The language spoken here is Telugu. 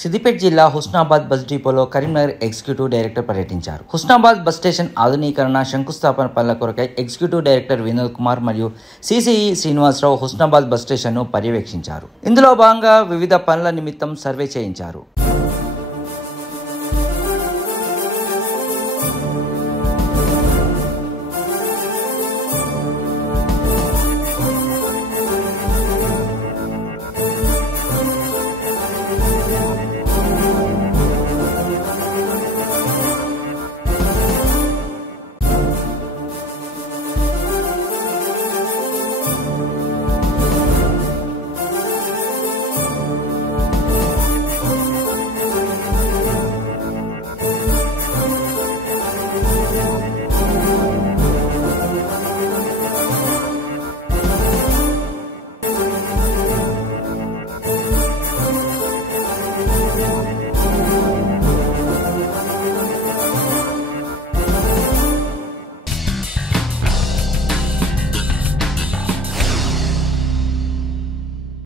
సిద్దిపేట జిల్లా హుస్నాబాద్ బస్ డిపోలో కరీంనగర్ ఎగ్జిక్యూటివ్ డైరెక్టర్ పర్యటించారు. హుస్నాబాద్ బస్ స్టేషన్ ఆధునీకరణ శంకుస్థాపన పనుల కొరకై ఎగ్జిక్యూటివ్ డైరెక్టర్ వినోద్ కుమార్ మరియు సిసిఈ శ్రీనివాసరావు హుస్నాబాద్ బస్ స్టేషన్ను పర్యవేక్షించారు. ఇందులో భాగంగా వివిధ పనుల నిమిత్తం సర్వే చేయించారు.